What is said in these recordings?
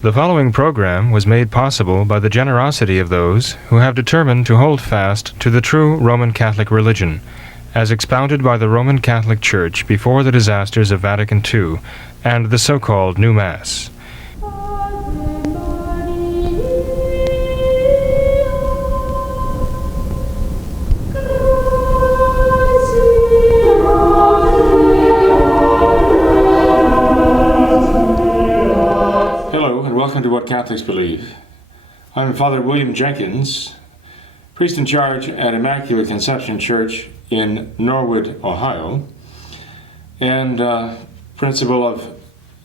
The following program was made possible by the generosity of those who have determined to hold fast to the true Roman Catholic religion, as expounded by the Roman Catholic Church before the disasters of Vatican II and the so-called New Mass. Welcome to What Catholics Believe. I'm Father William Jenkins, priest in charge at Immaculate Conception Church in Norwood, Ohio, and principal of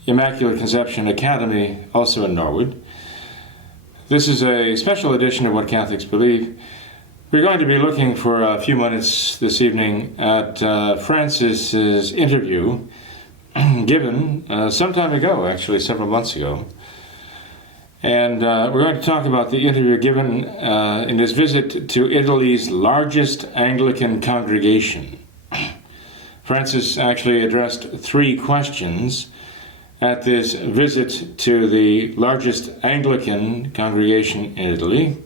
Immaculate Conception Academy, also in Norwood. This is a special edition of What Catholics Believe. We're going to be looking for a few minutes this evening at Francis's interview given some time ago, actually several months ago. And we're going to talk about the interview given in his visit to Italy's largest Anglican congregation. Francis actually addressed 3 questions at this visit to the largest Anglican congregation in Italy.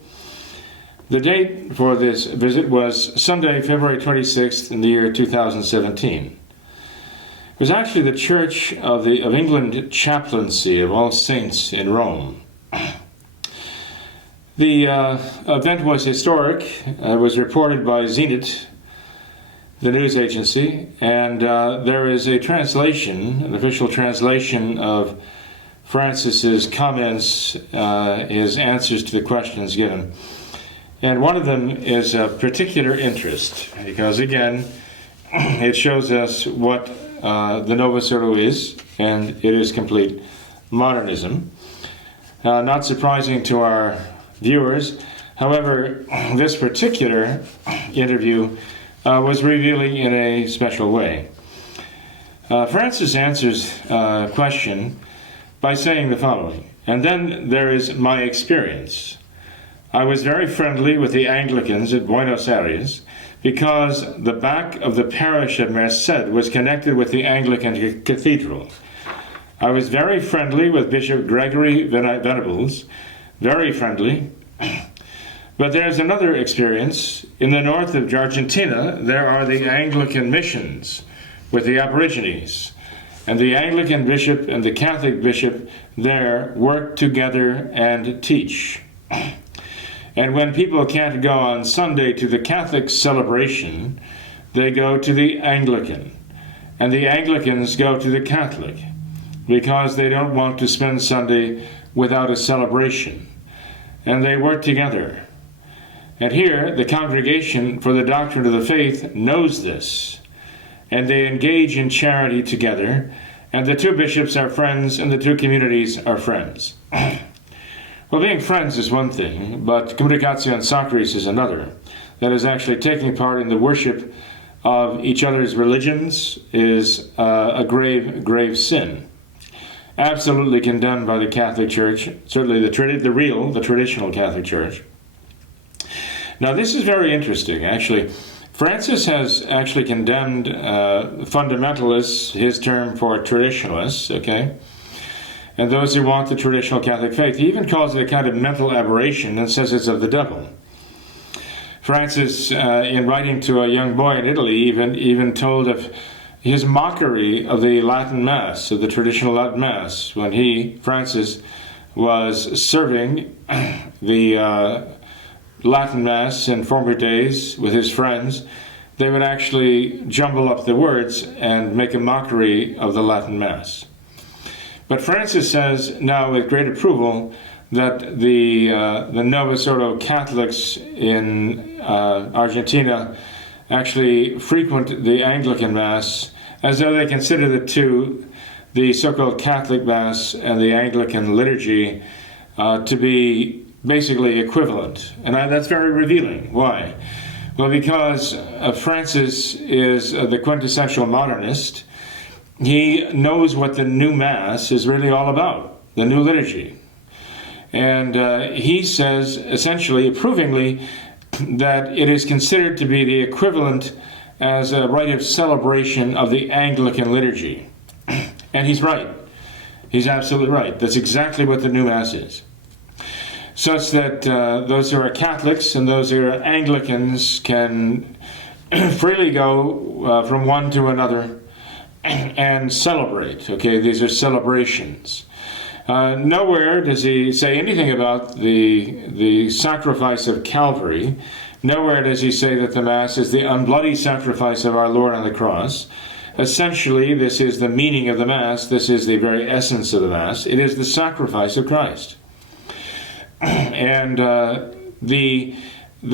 The date for this visit was Sunday, February 26th in the year 2017. It was actually the Church of England chaplaincy of All Saints in Rome. The event was historic. It was reported by Zenit, the news agency, and there is a translation, an official translation of Francis's comments, his answers to the questions given. And one of them is of particular interest because, again, it shows us what the Novus Ordo is, and it is complete modernism. Not surprising to our viewers. However, this particular interview was revealing in a special way. Francis answers a question by saying the following, "And then there is my experience. I was very friendly with the Anglicans at Buenos Aires because the back of the parish of Merced was connected with the Anglican cathedral. I was very friendly with Bishop Gregory Venables, very friendly. But there's another experience. In the north of Argentina, there are the Anglican missions with the Aborigines. And the Anglican bishop and the Catholic bishop there work together and teach. And when people can't go on Sunday to the Catholic celebration, they go to the Anglican. And the Anglicans go to the Catholic, because they don't want to spend Sunday without a celebration. And they work together. And here, the Congregation for the Doctrine of the Faith knows this. And they engage in charity together, and the 2 bishops are friends, and the 2 communities are friends." Well, being friends is one thing, but communicatio sacris is another. That is, actually taking part in the worship of each other's religions is a grave, grave sin. Absolutely condemned by the Catholic Church, certainly the traditional Catholic Church. Now, this is very interesting, actually. Francis has actually condemned fundamentalists, his term for traditionalists, okay, and those who want the traditional Catholic faith. He even calls it a kind of mental aberration and says it's of the devil. Francis, in writing to a young boy in Italy, even told of his mockery of the Latin Mass, of the traditional Latin Mass, when he, Francis, was serving the Latin Mass in former days with his friends. They would actually jumble up the words and make a mockery of the Latin Mass. But Francis says now with great approval that the Novus Ordo Catholics in Argentina actually frequent the Anglican Mass as though they consider the 2, the so-called Catholic Mass and the Anglican liturgy, to be basically equivalent. And that's very revealing. Why? Well, because Francis is the quintessential modernist. He knows what the new Mass is really all about, the new liturgy. And he says, essentially, approvingly, that it is considered to be the equivalent as a rite of celebration of the Anglican liturgy. And he's right. He's absolutely right. That's exactly what the new Mass is. Such that those who are Catholics and those who are Anglicans can freely go from one to another and celebrate. Okay, these are celebrations. Nowhere does he say anything about the sacrifice of Calvary. Nowhere does he say that the Mass is the unbloody sacrifice of our Lord on the cross. Essentially, this is the meaning of the Mass. This is the very essence of the Mass. It is the sacrifice of Christ. And the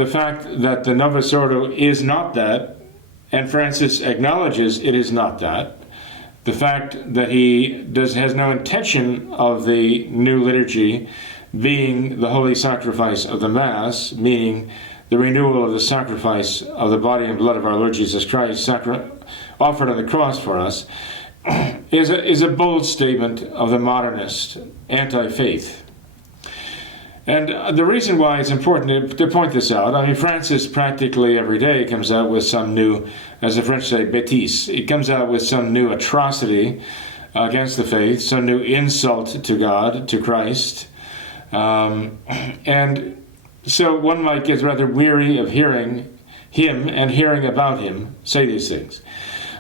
fact that the Novus Ordo is not that, and Francis acknowledges it is not that, the fact that he has no intention of the new liturgy being the holy sacrifice of the Mass, meaning the renewal of the sacrifice of the body and blood of our Lord Jesus Christ, offered on the cross for us, is a bold statement of the modernist anti-faith. And the reason why it's important to point this out, I mean, Francis practically every day comes out with some new, as the French say, bêtise. He comes out with some new atrocity against the faith, some new insult to God, to Christ. And so one might get rather weary of hearing him and hearing about him say these things.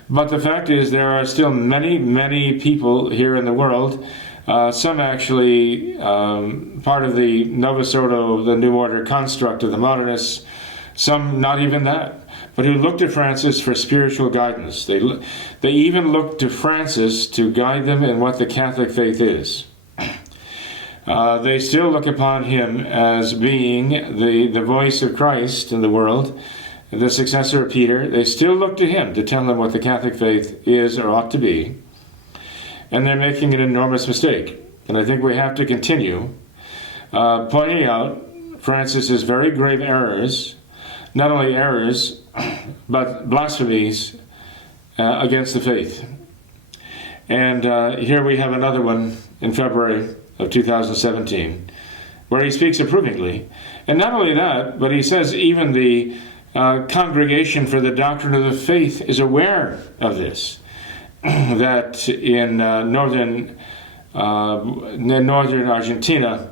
But the fact is, there are still many, many people here in the world, some actually part of the Novus Ordo, the New Order construct of the modernists, some not even that, but who looked to Francis for spiritual guidance. They even looked to Francis to guide them in what the Catholic faith is. They still look upon him as being the voice of Christ in the world, the successor of Peter. They still look to him to tell them what the Catholic faith is or ought to be. And they're making an enormous mistake. And I think we have to continue pointing out Francis's very grave errors, not only errors, but blasphemies against the faith. And here we have another one in February of 2017, where he speaks approvingly. And not only that, but he says even the Congregation for the Doctrine of the Faith is aware of this, that in northern Argentina,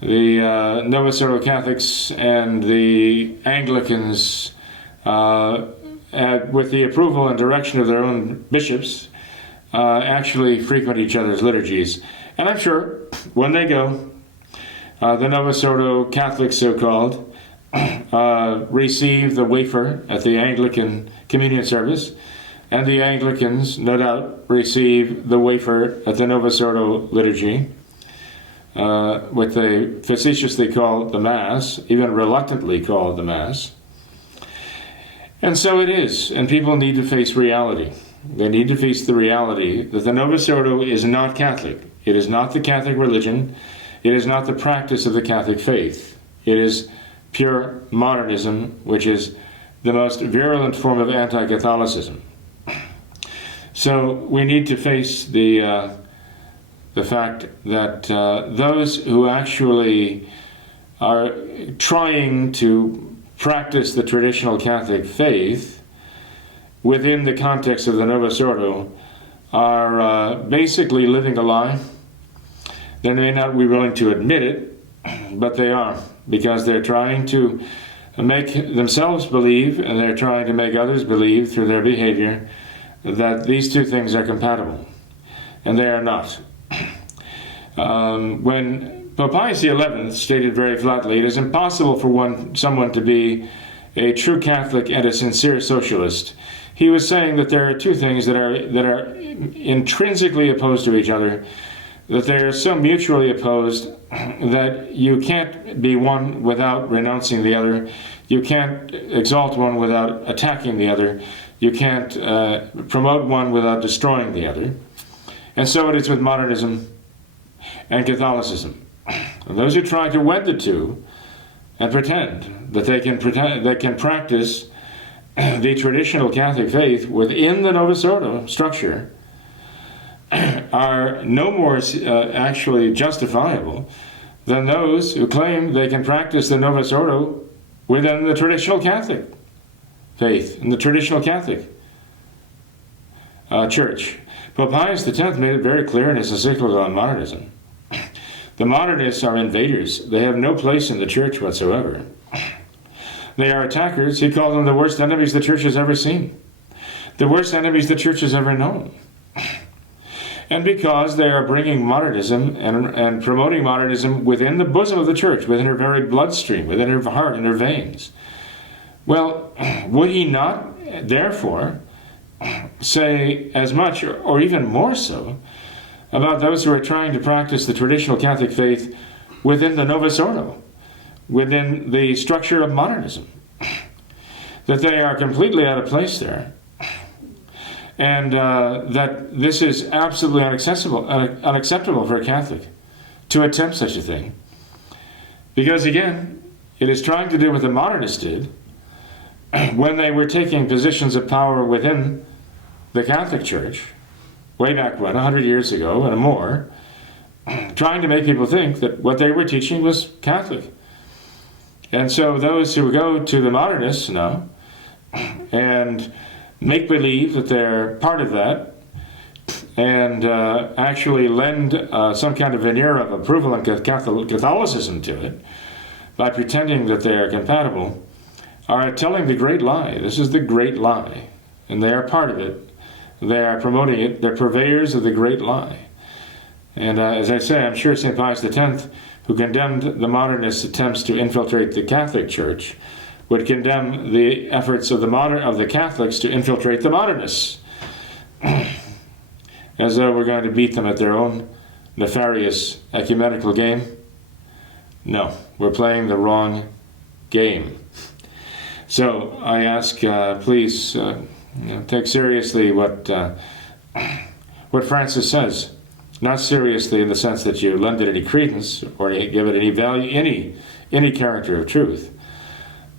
the Novus Ordo Catholics and the Anglicans, with the approval and direction of their own bishops, actually frequent each other's liturgies. And I'm sure when they go, the Novus Ordo Catholics, so-called, receive the wafer at the Anglican communion service, and the Anglicans, no doubt, receive the wafer at the Novus Ordo liturgy, what they facetiously call the Mass, even reluctantly call the Mass. And so it is, and people need to face reality. They need to face the reality that the Novus Ordo is not Catholic. It is not the Catholic religion. It is not the practice of the Catholic faith. It is pure modernism, which is the most virulent form of anti-Catholicism. So we need to face the fact that those who actually are trying to practice the traditional Catholic faith within the context of the Novus Ordo are basically living a lie. They may not be willing to admit it, but they are, because they're trying to make themselves believe, and they're trying to make others believe through their behavior that these two things are compatible, and they are not. When Pope Pius XI stated very flatly, it is impossible for someone to be a true Catholic and a sincere socialist, he was saying that there are two things that are intrinsically opposed to each other, that they are so mutually opposed that you can't be one without renouncing the other. You can't exalt one without attacking the other. You can't promote one without destroying the other. And so it is with modernism and Catholicism. And those who try to wed the two and pretend that they can practice the traditional Catholic faith within the Novus Ordo structure are no more actually justifiable than those who claim they can practice the Novus Ordo within the traditional Catholic faith and the traditional Catholic church. Pope Pius X made it very clear in his encyclical on modernism. The modernists are invaders. They have no place in the church whatsoever. They are attackers. He called them the worst enemies the church has ever seen, the worst enemies the church has ever known. And because they are bringing modernism and promoting modernism within the bosom of the church, within her very bloodstream, within her heart and her veins, well, would he not, therefore, say as much or even more so about those who are trying to practice the traditional Catholic faith within the Novus Ordo, within the structure of modernism, that they are completely out of place there, and that this is absolutely unacceptable for a Catholic to attempt such a thing, because again, it is trying to do what the modernists did when they were taking positions of power within the Catholic Church, way back when, 100 years ago and more, trying to make people think that what they were teaching was Catholic. And so those who go to the modernists now and make believe that they're part of that and actually lend some kind of veneer of approval and Catholicism to it by pretending that they are compatible, are telling the great lie. This is the great lie, and they are part of it. They are promoting it. They're purveyors of the great lie. And as I say, I'm sure St. Pius X, who condemned the modernist attempts to infiltrate the Catholic Church, would condemn the efforts of the Catholics to infiltrate the modernists, as though we're going to beat them at their own nefarious ecumenical game. No, we're playing the wrong game. So I ask, please take seriously what Francis says. Not seriously in the sense that you lend it any credence or give it any value, any character of truth.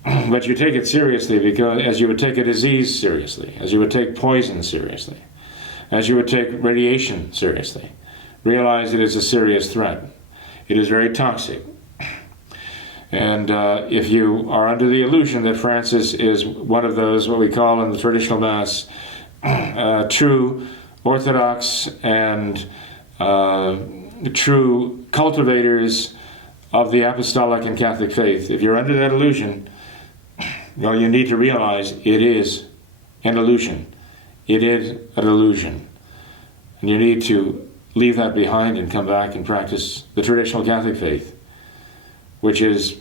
But you take it seriously because, as you would take a disease seriously, as you would take poison seriously, as you would take radiation seriously. Realize it is a serious threat. It is very toxic. And if you are under the illusion that Francis is one of those, what we call in the traditional Mass, true Orthodox and true cultivators of the Apostolic and Catholic faith, if you're under that illusion, well, you need to realize it is an illusion. It is an illusion. And you need to leave that behind and come back and practice the traditional Catholic faith, which is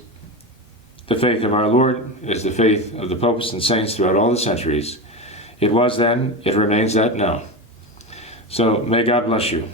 the faith of our Lord, is the faith of the popes and saints throughout all the centuries. It was then, it remains that now. So may God bless you.